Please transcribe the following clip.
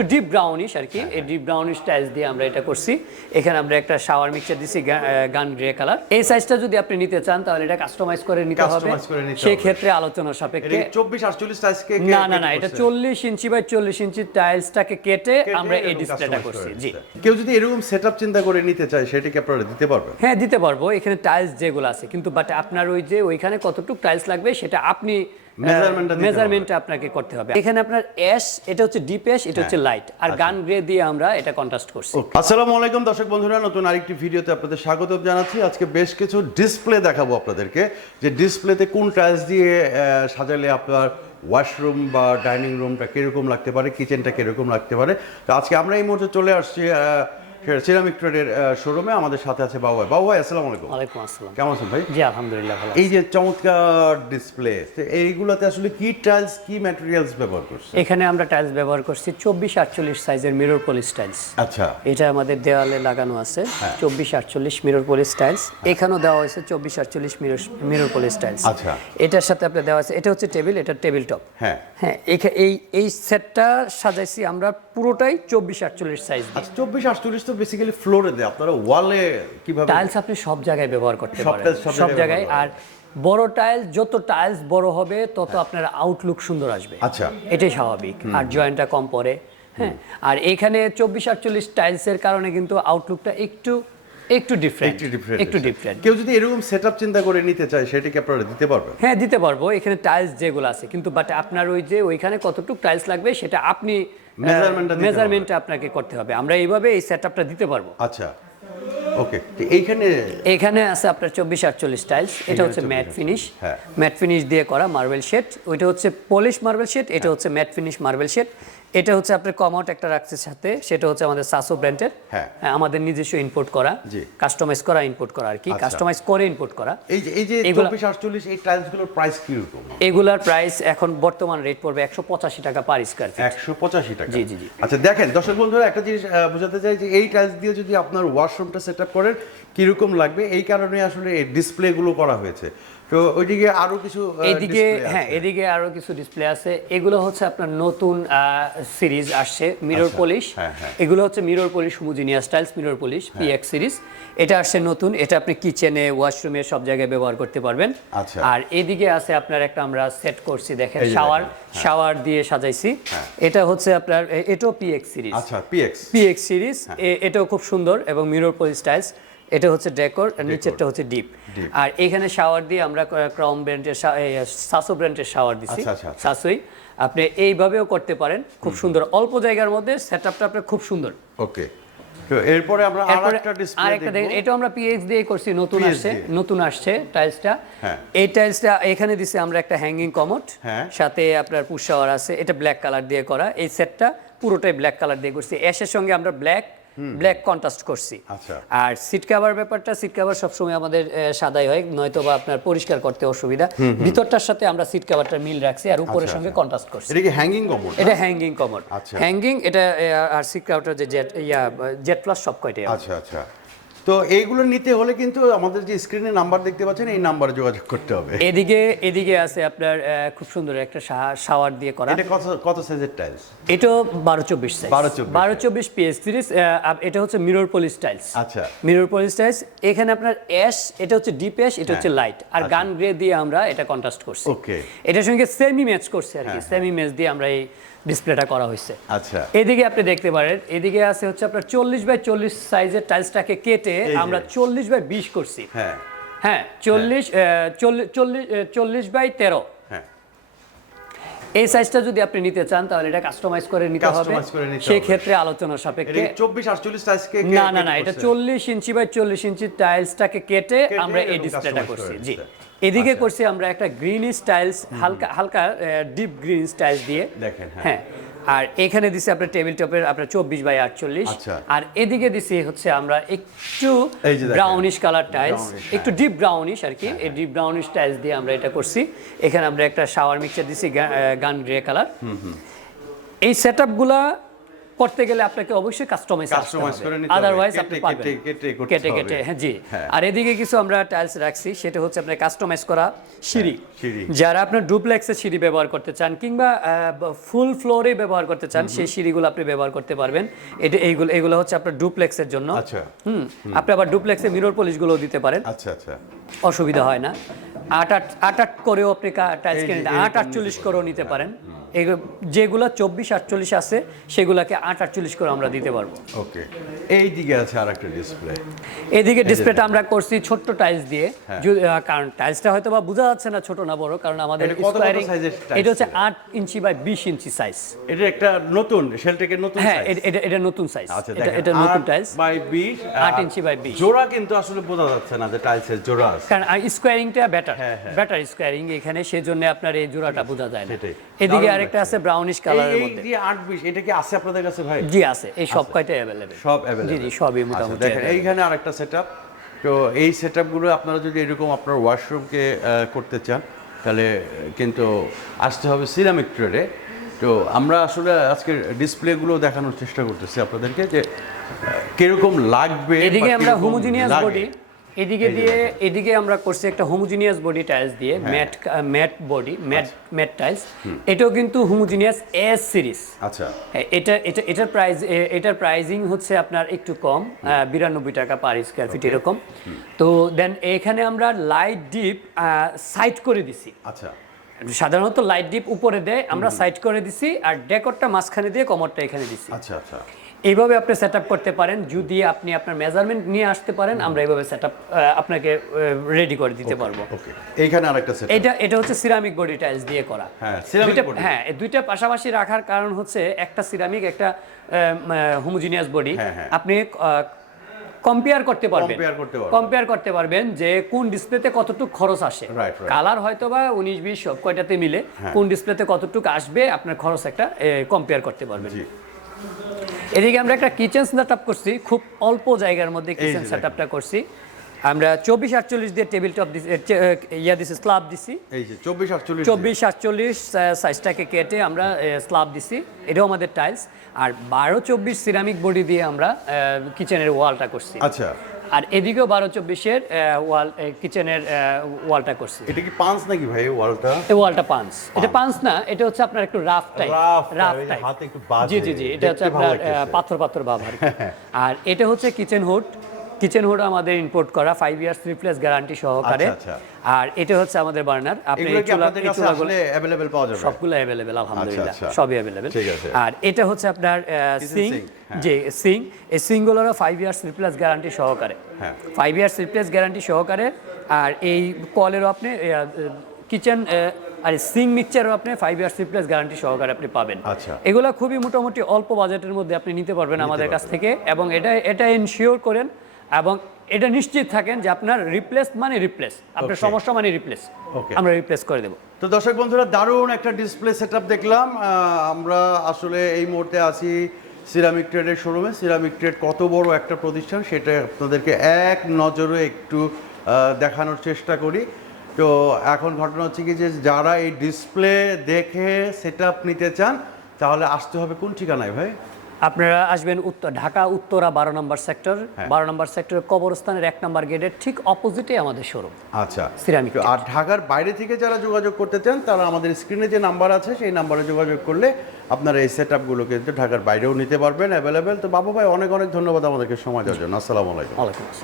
একটু deep brownish আর কি। এই ডিপ ব্রাউনিশ টাইলস দিয়ে আমরা এটা করছি। এখানে আমরা একটা শাওয়ার মিক্সচার দিছি গান গ্রে কালার এই সাইজটা যদি আপনি নিতে চান তাহলে এটা কাস্টমাইজ করে নিতে হবে। সেই ক্ষেত্রে আলোচনা সাপেক্ষে চব্বিশ আটচল্লিশ সাইজকে না না না এটা চল্লিশ ইঞ্চি বাই চল্লিশ ইঞ্চি টাইলসটাকে কেটে আমরা এই ডিসপ্লেটা করছি। জি। কেউ যদি এরকম সেটআপ চিন্তা করে নিতে চায় সেটা কি আপনারা দিতে পারবেন। হ্যাঁ দিতে পারব। এখানে টাইলস যেগুলো আছে কিন্তু বাট আপনার ওই যে ওইখানে কতটুকু টাইলস লাগবে সেটা আপনি মেজারমেন্টটা আপনাকে করতে হবে। এখানে আপনার অ্যাশ এটা হচ্ছে ডিপ অ্যাশ এটা হচ্ছে লাইট আর গান গ্রে দিয়ে আমরা এটা কন্ট্রাস্ট করছি। আসসালামু আলাইকুম দর্শক বন্ধুরা নতুন আরেকটি ভিডিওতে আপনাদের স্বাগত জানাচ্ছি। আজকে বেশ কিছু ডিসপ্লে দেখাবো আপনাদেরকে। যে ডিসপ্লেতে কোন টাইলস দিয়ে সাজালে আপনার ওয়াশরুম বা ডাইনিং রুমটা কীরকম লাগতে পারে কিচেনটা কীরকম লাগতে পারে। তো আজকে আমরা এই মুহূর্তে চলে আসছি সিরামিক ট্রেডের শোরুমে আমাদের সাথে আছে বাবু ভাই বাবু ভাই আসসালামু আলাইকুম। ওয়ালাইকুম আসসালাম। কেমন আছেন ভাই? জি আলহামদুলিল্লাহ ভালো এই যে চমৎকার ডিসপ্লে এইগুলোতে আসলে কি টাইলস কি ম্যাটেরিয়ালস ব্যবহার করছে এখানে আমরা টাইলস ব্যবহার করছি চব্বিশ আটচল্লিশ সাইজের মিরর পলিশ টাইলস আচ্ছা। এটা আমাদের দেওয়ালে লাগানো আছে। হ্যাঁ। চব্বিশ আটচল্লিশ মিরর পলিশ টাইলস এখানেও দেওয়া হয়েছে চব্বিশ আটচল্লিশ মিরর মিরর পলিশ টাইলস আচ্ছা। এটার সাথে আপনার দেওয়া আছে এটা হচ্ছে টেবিল এটা টেবিল টপ হ্যাঁ। হ্যাঁ এই এই সেটটা সাজাইছি আমরা পুরোটাই চব্বিশ আটচল্লিশ সাইজ আচ্ছা চব্বিশ আটচল্লিশ তো বেসিক্যালি ফ্লোরে দেয়। আপনারা ওয়ালে কীভাবে টাইলস আপনি সব জায়গায় ব্যবহার করতে পারেন। সব জায়গায় জায়গায়। আর বড় টাইলস যত টাইলস বড় হবে তত আপনার আউটলুক সুন্দর আসবে। আচ্ছা। এটাই স্বাভাবিক। আর জয়েন্টটা কম পড়ে। হ্যাঁ। আর এখানে চব্বিশ আটচল্লিশ টাইলসের কারণে কিন্তু আউটলুকটা একটু একটু ডিফারেন্ট একটু ডিফারেন্ট একটু ডিফারেন্ট কেউ যদি এরকম সেটআপ চিন্তা করে নিতে চায় সেটা কি আপনারা দিতে পারবেন। হ্যাঁ দিতে পারব। এখানে টাইলস যেগুলো আছে কিন্তু বাট আপনার ওই যে ওইখানে কতটুকু টাইলস লাগবে সেটা আপনি। মেজারমেন্টটা আপনাকে করতে হবে। আমরা এইভাবে এই সেটআপটা দিতে পারব। আচ্ছা। ওকে এইখানে এখানে আছে আপনার চব্বিশ আটচল্লিশ টাইলস এটা হচ্ছে ম্যাট ফিনিশ হ্যাঁ। ম্যাট ফিনিশ দিয়ে করা মার্বেল শেড ওইটা হচ্ছে পলিশ মার্বেল শেড এটা হচ্ছে ম্যাট ফিনিশ মার্বেল শেড এটা হচ্ছে আপনার কমআউট একটা রাখছে সাথে সেটা হচ্ছে আমাদের সাসো ব্র্যান্ডের হ্যাঁ। আমাদের নিজস্ব ইম্পোর্ট করা। কাস্টমাইজ করা ইম্পোর্ট করা আর কি আচ্ছা। কাস্টমাইজ করে ইম্পোর্ট করা এই যে এই যে এগুলা- চব্বিশ আটচল্লিশ এই টাইলসগুলোর প্রাইস কীরকম এগুলার প্রাইস এখন বর্তমান রেট পড়বে একশো পঁচাশি টাকা পার স্কোয়ার ফিট একশো পঁচাশি টাকা জি, জি, জি। আচ্ছা দেখেন দর্শক বন্ধুরা একটা জিনিস বোঝাতে চাই যে এই টাইলস দিয়ে যদি আপনার ওয়াশরুমটা সেট আপ করেন কীরকম লাগবে এই কারণে আসলে এই ডিসপ্লেগুলো করা হয়েছে তো ওইদিকে আরও কিছু এদিকে হ্যাঁ এদিকে আরও কিছু ডিসপ্লে আছে। এগুলো হচ্ছে আপনার নতুন সিরিজ আসছে মিরর আচ্ছা, পলিশ হ্যাঁ, হ্যাঁ। এগুলো হচ্ছে mirror polish homogeneous styles mirror polish PX series এটা আসছে নতুন এটা আপনি কিচেনে ওয়াশরুমে সব জায়গায় ব্যবহার করতে পারবেন। আচ্ছা। আর এদিকে আছে আপনার একটা আমরা সেট করছি দেখেন শাওয়ার হ্যাঁ। শাওয়ার দিয়ে সাজাইছি। এটা হচ্ছে আপনার এটাও পিএক্স সিরিজ আচ্ছা পিএক্স পিএক্স সিরিজ। এটাও খুব সুন্দর এবং মিরর পলি স্টাইলস এটা হচ্ছে ডেকোর আর নিচেরটা হচ্ছে ডিপ। আর এখানে শাওয়ার দিয়ে আমরা ক্রাউন ব্র্যান্ডের সাসো ব্র্যান্ডের শাওয়ার দিছি। আচ্ছা, আচ্ছা। সাসোই। আপনি এইভাবেও করতে পারেন খুব সুন্দর। অল্প জায়গার মধ্যে সেটআপটা আপনার খুব সুন্দর। ওকে। তো এরপরে আমরা আর একটা ডিসপ্লে আরেকটা দেখেন এটা আমরা পিএক্স দিয়ে করছি নতুন আসছে নতুন আসছে টাইলসটা হ্যাঁ। এই টাইলসটা এখানে দিছি আমরা একটা হ্যাঙ্গিং কমোড হ্যাঁ। সাথে আপনার পুশ শাওয়ার আছে এটা ব্ল্যাক কালার দিয়ে করা। এই সেটটা পুরোটাই ব্ল্যাক কালার দিয়ে করছি। অ্যাশের সঙ্গে আমরা ব্ল্যাক ব্ল্যাক কন্ট্রাস্ট করছি। আচ্ছা। আর সিট কাভার ব্যাপারটা সিট কাভার সবসময় আমাদের সাদাই হয় নয়তো বা আপনার পরিষ্কার করতে অসুবিধা। ভিতরটার সাথে আমরা সিট কাভারটা মিল রাখছি আর উপরের আচ্ছা, সঙ্গে আচ্ছা। কন্ট্রাস্ট করছি। এটা কি হ্যাঙ্গিং কমোড এটা হ্যাঙ্গিং কমোড আচ্ছা। হ্যাঙ্গিং এটা আর সিট কাভারটা যে জেট ইয়া জেট প্লাস সব কয়টাই আচ্ছা আচ্ছা। তো এইগুলো নিতে হলে কিন্তু আমাদের যে স্ক্রিনে নাম্বার দেখতে পাচ্ছেন এই নাম্বারে যোগাযোগ করতে হবে। এদিকে এদিকে আছে আপনার খুব সুন্দর একটা শাওয়ার দিয়ে করা। এটা কত কত সাইজের টাইলস এটাও বারো চব্বিশ সাইজ 12-24 বারো চব্বিশ পিএস সিরিজ এটা হচ্ছে মিরর পলি স্টাইলস আচ্ছা। মিরর পলি স্টাইলস এখানে আপনার অ্যাশ এটা হচ্ছে ডিপ অ্যাশ এটা হচ্ছে লাইট আর গান গ্রে দিয়ে আমরা এটা কন্ট্রাস্ট করছি। Okay. এটার সঙ্গে সেমি ম্যাচ করছি আর কি। সেমি ম্যাচ দিয়ে আমরা এই ডিসপ্লেটা করা হয়েছে। আচ্ছা। এদিকে আপনি দেখতে পারেন এদিকে আছে হচ্ছে আপনার চল্লিশ বাই চল্লিশ সাইজের টাইলসটাকে কেটে আমরা চল্লিশ বাই বিশ করছি। হ্যাঁ। হ্যাঁ চল্লিশ চল্লিশ চল্লিশ বাই তেরো। হ্যাঁ। এই সাইজটা যদি আপনি নিতে চান তাহলে এটা কাস্টমাইজ করে নিতে হবে। সেই ক্ষেত্রে আলোচনা সাপেক্ষে সাইজকে না না না এটা চল্লিশ ইঞ্চি বাই চল্লিশ ইঞ্চি টাইলসটাকে কেটে আমরা এই ডিসপ্লেটা করছি। জি। এদিকে আচ্ছা। করছি আমরা একটা গ্রিন স্টাইলস হালকা হালকা ডিপ গ্রিন স্টাইলস দিয়ে দেখেন, হ্যাঁ। হ্যাঁ আর এখানে দিছি আপনার টেবিল টপের আপনার চব্বিশ বাই আটচল্লিশ আচ্ছা। আর এদিকে দিছি হচ্ছে আমরা একটু। ব্রাউনিশ কালার টাইলস হ্যাঁ। একটু ডিপ ব্রাউনিশ আর কি এই ডিপ ব্রাউনিশ টাইলস দিয়ে আমরা এটা করছি এখানে আমরা একটা শাওয়ার মিক্সার দিছি গান গ্রে কালার এই সেট আপগুলা করতে গেলে আপনাকে অবশ্যই কাস্টমাইজ Customize করে নিতে হবে। আদারওয়াইজ আপনি পারবেন। কেটে- কেটে কেটে হ্যাঁ জি। হ্যাঁ। আর এদিকে কিছু আমরা টাইলস রাখছি সেটা হচ্ছে আপনার কাস্টমাইজ করা সিঁড়ি। হ্যাঁ, যারা আপনার ডুপ্লেক্সের সিঁড়ি ব্যবহার করতে চান কিংবা ফুল ফ্লোরে ব্যবহার করতে চান সেই সিঁড়িগুলো আপনি ব্যবহার করতে পারবেন। এটা এইগুলো এগুলো হচ্ছে আপনার ডুপ্লেক্সের জন্য। আচ্ছা। হুম আপনি আবার ডুপ্লেক্সে মিরর পলিশগুলোও দিতে পারেন। আচ্ছা আচ্ছা। অসুবিধা হয় না। আট আট আট আট করেও আপনি টাইলস কিনে আট আটচল্লিশ করেও নিতে পারেন। যেগুলো চব্বিশ আটচল্লিশ আছে সেগুলোকে আট আটচল্লিশ করে আমরা দিতে পারব। ওকে। এই দিকে আছে আর একটা ডিসপ্লে এদিকে ডিসপ্লেটা আমরা করছি ছোট্ট টাইলস দিয়ে। হ্যাঁ। কারণ টাইলসটা হয়তো বা বোঝা যাচ্ছে না ছোট না বড় কারণ আমাদের এটা হচ্ছে আট ইঞ্চি বাই বিশ ইঞ্চি সাইজ এটা একটা নতুন শেলটেকের নতুন হ্যাঁ এটা- এটা নতুন সাইজ আচ্ছা এটা এটা নতুন টাইলস বাই বিশ আট ইঞ্চি বাই বিশ। জোড়া কিন্তু আসলে বোঝা যাচ্ছে না যে টাইলসের জোড়া কারণ স্কোয়ারিংটা বেটার হ্যাঁ, হ্যাঁ। স্কোয়ারিং এখানে সেজন্য আপনার এই জোড়াটা বোঝা যায় না। এদিকে আরেকটা আছে ব্রাউনিশ এই কালারের এই মধ্যে। যে আট বিশ এটা কি আছে আপনাদের কাছে ভাই? জি আছে। এই সব কয়টাই অ্যাভেলেবেল সব জি অ্যাভেলেবল জি সবই মোটামুটি দেখেন এইখানে আরেকটা সেটআপ তো এই সেটআপগুলো আপনারা যদি এরকম আপনার ওয়াশরুমকে করতে চান তাহলে কিন্তু আসতে হবে সিরামিক ট্রেডে তো আমরা আসলে আজকে ডিসপ্লেগুলো দেখানোর চেষ্টা করতেছি আপনাদেরকে যে কীরকম লাগবে এদিকে আমরা হোমোজিনিয়াস বডি এদিকে দিয়ে এদিকে আমরা করছি একটা হোমোজিনিয়াস বডি টাইলস দিয়ে হ্যাঁ। Matte matte body matte matte tiles এটাও কিন্তু হোমোজিনিয়াস এস সিরিজ আচ্ছা। এটা এটা এটার প্রাইস এটার প্রাইজিং হচ্ছে আপনার একটু কম বিরানব্বই টাকা পার স্কোয়ার ফিট এরকম। তো দেন এখানে আমরা লাইট ডিপ সাইড করে দিছি। আচ্ছা। সাধারণত লাইট ডিপ উপরে দেয় আমরা সাইড করে দিছি আর ডেকরটা মাঝখানে দিয়ে কমরটা এখানে দিছি। আচ্ছা আচ্ছা। এইভাবে আপনি সেট করতে পারেন যদি আপনি আপনার মেজারমেন্ট নিয়ে আসতে পারেন আমরা এইভাবে সেট আপনাকে রেডি করে দিতে পারব। এইখানে আরেকটা সেট এটা এটা হচ্ছে সিরামিক বডি টাইলস দিয়ে করা। হ্যাঁ, হ্যাঁ এই দুইটা পাশাপাশি রাখার কারণ হচ্ছে একটা সিরামিক একটা হোমোজিনিয়াস বডি হ্যাঁ, হ্যাঁ। আপনি কম্পেয়ার করতে পারবেন। Compare করতে পারবেন। কম্পেয়ার করতে পারবেন যে কোন ডিসপ্লেতে কতটুকু খরচ আসে. হ্যাঁ। কালার হয়তো বা উনিশ বিশ সব কয়টাতে মিলে। কোন ডিসপ্লেতে কতটুকু আসবে আপনার খরচ একটা কম্পেয়ার করতে পারবেন। জি। এদিকে আমরা একটা কিচেন সেট আপ করছি খুব অল্প জায়গার মধ্যে কিচেন সেট আপটা করছি। আমরা চব্বিশ আটচল্লিশ দিয়ে টেবিল টপ দিছি এ, ইয়া দিছি স্ল্যাব দিছি। এই যে চব্বিশ আটচল্লিশ চব্বিশ আটচল্লিশ সাইজটাকে কেটে আমরা স্ল্যাব দিছি। এটাও আমাদের টাইলস আর বারো চব্বিশ সিরামিক বডি দিয়ে আমরা কিচেনের ওয়ালটা করছি। আচ্ছা। আর এদিকেও বারো চব্বিশের ওয়াল কিচেনের ওয়ালটা করছি। এটা কি পাঁচ নাকি ভাই ওয়ালটা? এই ওয়ালটা পাঁচ এটা পাঁচ না এটা হচ্ছে আপনার একটু রাফ টাইপ রাফ টাইপ। হাতে একটু বাজে, জি জি জি এটা হচ্ছে আপনার পাথর পাথর ভাব আর এটা হচ্ছে কিচেন হুড। কিচেন হুড আমাদের ইম্পোর্ট করা ফাইভ ইয়ার্স রিপ্লেস গ্যারান্টি সহকারে। আচ্ছা, আর এটা হচ্ছে আমাদের বার্নার আপনি অ্যাভেলেবেল পাওয়া যাবে? সবগুলো অ্যাভেলেবেল আলহামদুলিল্লাহ আচ্ছা। সবই অ্যাভেলেবেল আর এটা হচ্ছে আপনার সিং। যে সিং এই সিংগুলোরও ফাইভ ইয়ার্স রিপ্লেস গ্যারান্টি সহকারে। ফাইভ ইয়ার্স রিপ্লেস গ্যারান্টি সহকারে। আর এই কলেরও আপনি কিচেন আর সিং মিক্সচারও আপনি ফাইভ ইয়ার্স রিপ্লেস গ্যারান্টি সহকারে আপনি পাবেন। আচ্ছা। এগুলো খুবই মোটামুটি অল্প বাজেটের মধ্যে আপনি নিতে পারবেন আমাদের কাছ থেকে। এবং এটা এটা এনশিওর করেন এবং এটা নিশ্চিত থাকেন যে আপনার রিপ্লেস মানে রিপ্লেস আপনার সমস্যা মানে রিপ্লেস. আমরা রিপ্লেস করে দেবো। তো দর্শক বন্ধুরা দারুণ একটা ডিসপ্লে সেটআপ দেখলাম। আমরা আসলে এই মুহূর্তে আছি সিরামিক ট্রেডের শোরুমে সিরামিক ট্রেড কত বড় একটা প্রতিষ্ঠান সেটা আপনাদেরকে এক নজরে একটু দেখানোর চেষ্টা করি। তো এখন ঘটনা হচ্ছে কি যে যারা এই ডিসপ্লে দেখে সেটআপ নিতে চান তাহলে আসতে হবে কোন ঠিকানায় ভাই? আপনারা আসবেন উত্তর ঢাকা উত্তরা বারো নম্বর সেক্টর। হ্যাঁ। বারো নম্বর সেক্টরের কবরস্থানের এক নম্বর গেটের ঠিক অপোজিটে আমাদের শোরুম আচ্ছা। সিরামিক আর ঢাকার বাইরে থেকে যারা যোগাযোগ করতে চান তারা আমাদের স্ক্রিনে যে নাম্বার আছে সেই নাম্বারে যোগাযোগ করলে আপনারা এই সেট আপগুলো কিন্তু ঢাকার বাইরেও নিতে পারবেন অ্যাভেলেবেল তো বাবু ভাই অনেক অনেক ধন্যবাদ আমাদেরকে সময় দেওয়ার জন্য। আসসালামু আলাইকুম। আলাইকুম আসসালাম।